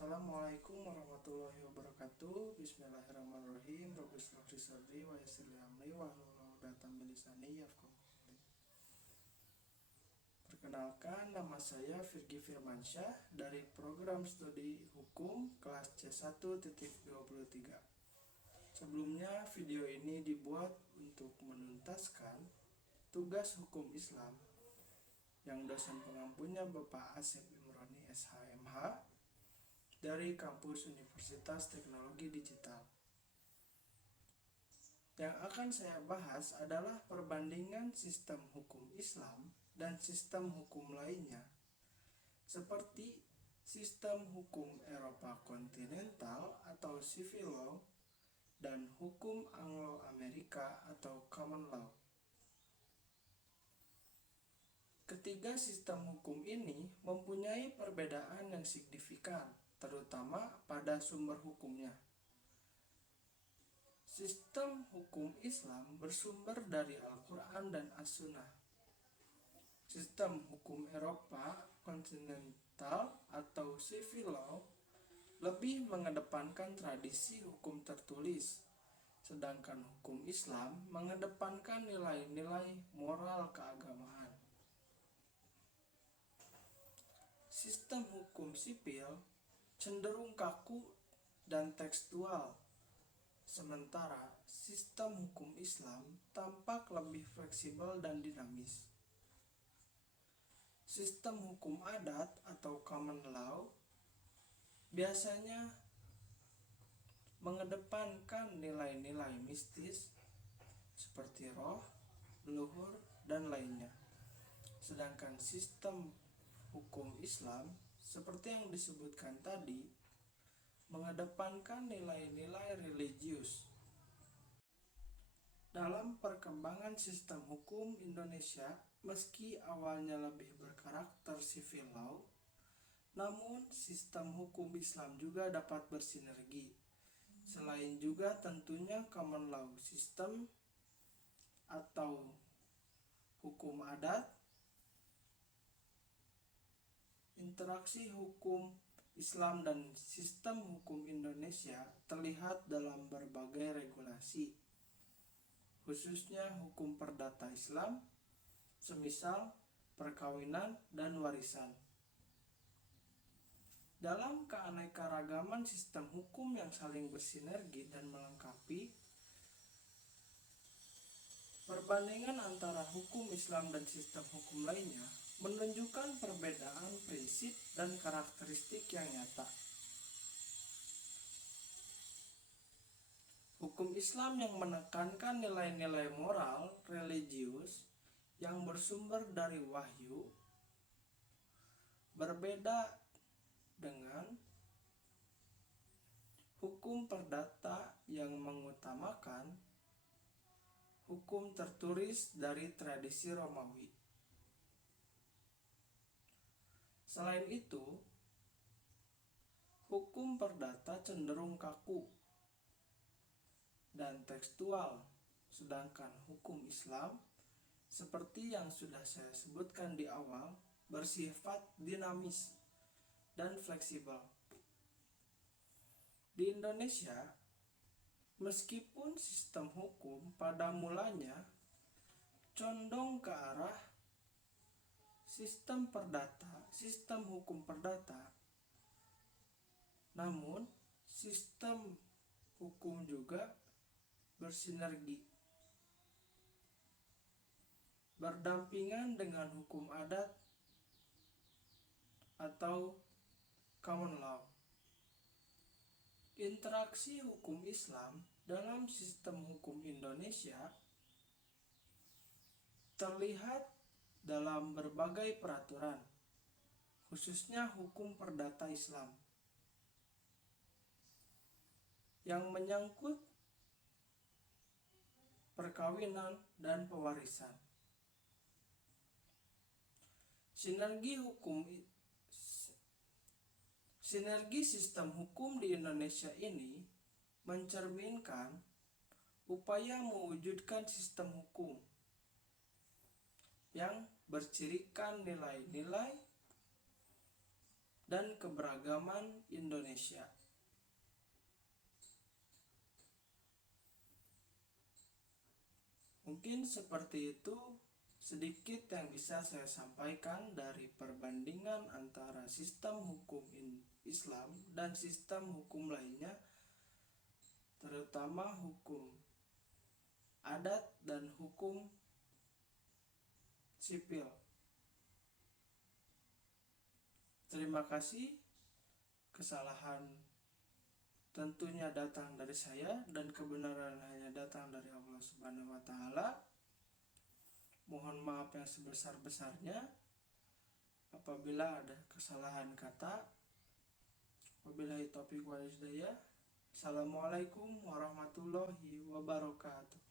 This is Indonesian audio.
Assalamualaikum warahmatullahi wabarakatuh. Bismillahirrahmanirrahim. Rabbi shrah li sadri wa yassir li amri wahlul 'uqdatam min lisani yafqahu qawli. Perkenalkan, nama saya Firgi Firmansyah dari program studi hukum kelas C1.23. Sebelumnya video ini dibuat untuk menuntaskan tugas hukum Islam yang dosen pengampunya Bapak Asep Imroni SHMH dari kampus Universitas Teknologi Digital. Yang akan saya bahas adalah perbandingan sistem hukum Islam dan sistem hukum lainnya, seperti sistem hukum Eropa kontinental atau civil law dan hukum Anglo-Amerika atau common law. Ketiga sistem hukum ini mempunyai perbedaan yang signifikan, terutama pada sumber hukumnya. Sistem hukum Islam bersumber dari Al-Quran dan As-Sunnah. Sistem hukum Eropa kontinental atau civil law lebih mengedepankan tradisi hukum tertulis, sedangkan hukum Islam mengedepankan nilai-nilai moral keagamaan. Sistem hukum sipil cenderung kaku dan tekstual, sementara sistem hukum Islam tampak lebih fleksibel dan dinamis. Sistem hukum adat atau common law biasanya mengedepankan nilai-nilai mistis seperti roh, leluhur, dan lainnya. Sedangkan sistem hukum Islam seperti yang disebutkan tadi mengedepankan nilai-nilai religius. Dalam perkembangan sistem hukum Indonesia, meski awalnya lebih berkarakter civil law, namun sistem hukum Islam juga dapat bersinergi. Selain juga tentunya common law system atau hukum adat, interaksi hukum Islam dan sistem hukum Indonesia terlihat dalam berbagai regulasi, khususnya hukum perdata Islam, semisal perkawinan dan warisan. Dalam keanekaragaman sistem hukum yang saling bersinergi dan melengkapi, perbandingan antara hukum Islam dan sistem hukum lainnya menunjukkan perbedaan prinsip dan karakteristik yang nyata. Hukum Islam yang menekankan nilai-nilai moral religius yang bersumber dari wahyu berbeda dengan hukum perdata yang mengutamakan hukum tertulis dari tradisi Romawi. Selain itu, hukum perdata cenderung kaku dan tekstual, sedangkan hukum Islam, seperti yang sudah saya sebutkan di awal, bersifat dinamis dan fleksibel. Di Indonesia, meskipun sistem hukum pada mulanya condong ke arah sistem hukum perdata, namun sistem hukum juga bersinergi, berdampingan dengan hukum adat atau common law. Interaksi hukum Islam dalam sistem hukum Indonesia terlihat dalam berbagai peraturan, khususnya hukum perdata Islam, yang menyangkut perkawinan dan pewarisan. Sinergi sistem hukum di Indonesia ini mencerminkan upaya mewujudkan sistem hukum yang bercirikan nilai-nilai dan keberagaman Indonesia. Mungkin seperti itu sedikit yang bisa saya sampaikan dari perbandingan antara sistem hukum Islam dan sistem hukum lainnya, terutama hukum adat dan hukum sipil. Terima kasih. Kesalahan tentunya datang dari saya dan kebenaran hanya datang dari Allah Subhanahu wa taala. Mohon maaf yang sebesar-besarnya apabila ada kesalahan kata. Wabillahi taufiq wal hidayah. Assalamualaikum warahmatullahi wabarakatuh.